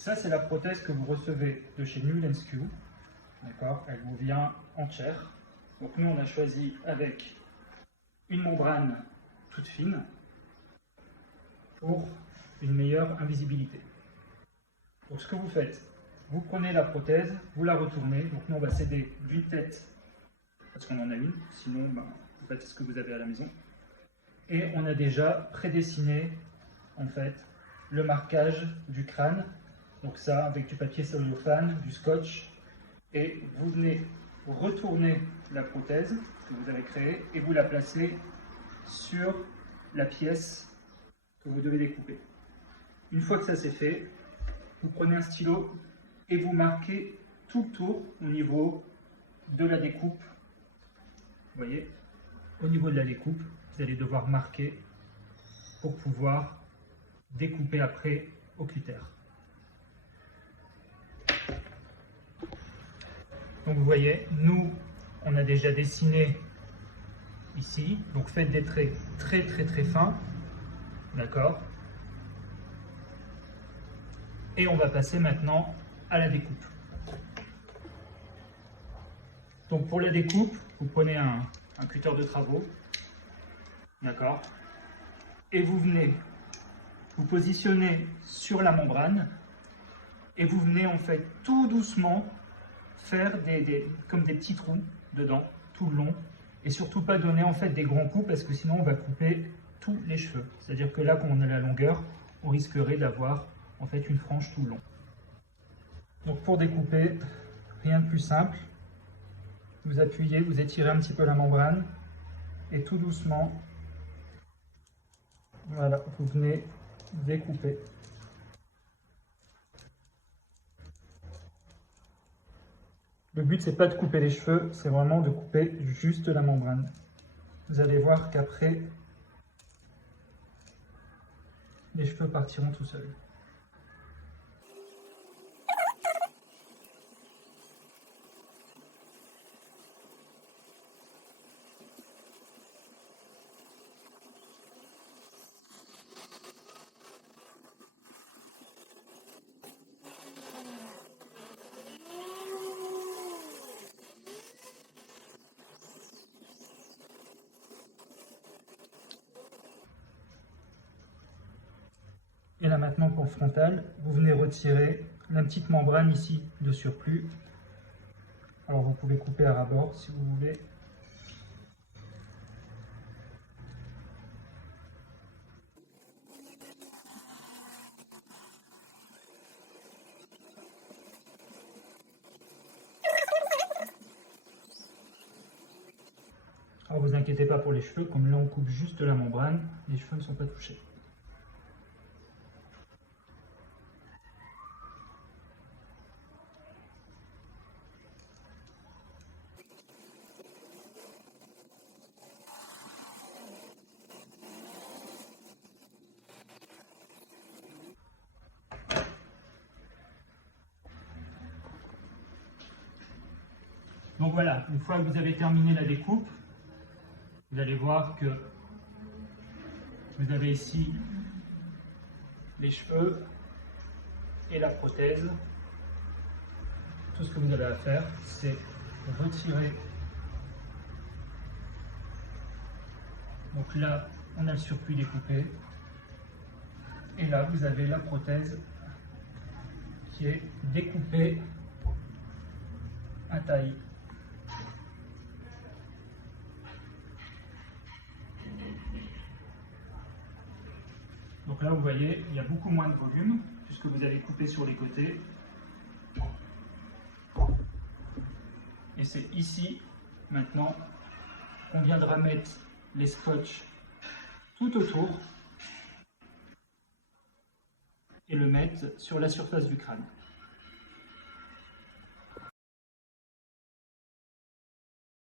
ça, c'est la prothèse que vous recevez de chez Newell & Skew. D'accord, elle vous vient entière. Donc nous, on a choisi avec une membrane toute fine pour une meilleure invisibilité. Donc ce que vous faites, vous prenez la prothèse, vous la retournez. Donc nous, on va s'aider d'une tête parce qu'on en a une. Sinon, vous faites ce que vous avez à la maison. Et on a déjà prédessiné en fait le marquage du crâne. Donc ça, avec du papier cellophane, du scotch. Et vous venez retourner la prothèse que vous avez créée et vous la placez sur la pièce que vous devez découper. Une fois que ça c'est fait, vous prenez un stylo et vous marquez tout le tour au niveau de la découpe. Vous voyez, au niveau de la découpe, vous allez devoir marquer pour pouvoir découper après au cutter. Donc vous voyez, nous, on a déjà dessiné ici, donc faites des traits très fins, d'accord? Et on va passer maintenant à la découpe. Donc pour la découpe, vous prenez un cutter de travaux, d'accord? Et vous venez vous positionner sur la membrane et vous venez en fait tout doucement faire comme des petits trous dedans, tout le long, et surtout pas donner en fait des grands coups parce que sinon on va couper tous les cheveux. C'est-à-dire que là, quand on a la longueur, on risquerait d'avoir en fait une frange tout le long. Donc pour découper, rien de plus simple. Vous appuyez, vous étirez un petit peu la membrane et tout doucement, voilà, vous venez découper. Le but, c'est pas de couper les cheveux, c'est vraiment de couper juste la membrane. Vous allez voir qu'après, les cheveux partiront tout seuls. Et là maintenant pour le frontal, vous venez retirer la petite membrane ici de surplus. Alors vous pouvez couper à ras-bord si vous voulez. Alors vous inquiétez pas pour les cheveux, comme là on coupe juste la membrane, les cheveux ne sont pas touchés. Donc voilà, une fois que vous avez terminé la découpe, vous allez voir que vous avez ici les cheveux et la prothèse. Tout ce que vous avez à faire, c'est retirer. Donc là, on a le surplus découpé. Et là, vous avez la prothèse qui est découpée à taille. Donc là, vous voyez, il y a beaucoup moins de volume, puisque vous avez coupé sur les côtés. Et c'est ici, maintenant, qu'on viendra mettre les scotch tout autour et le mettre sur la surface du crâne.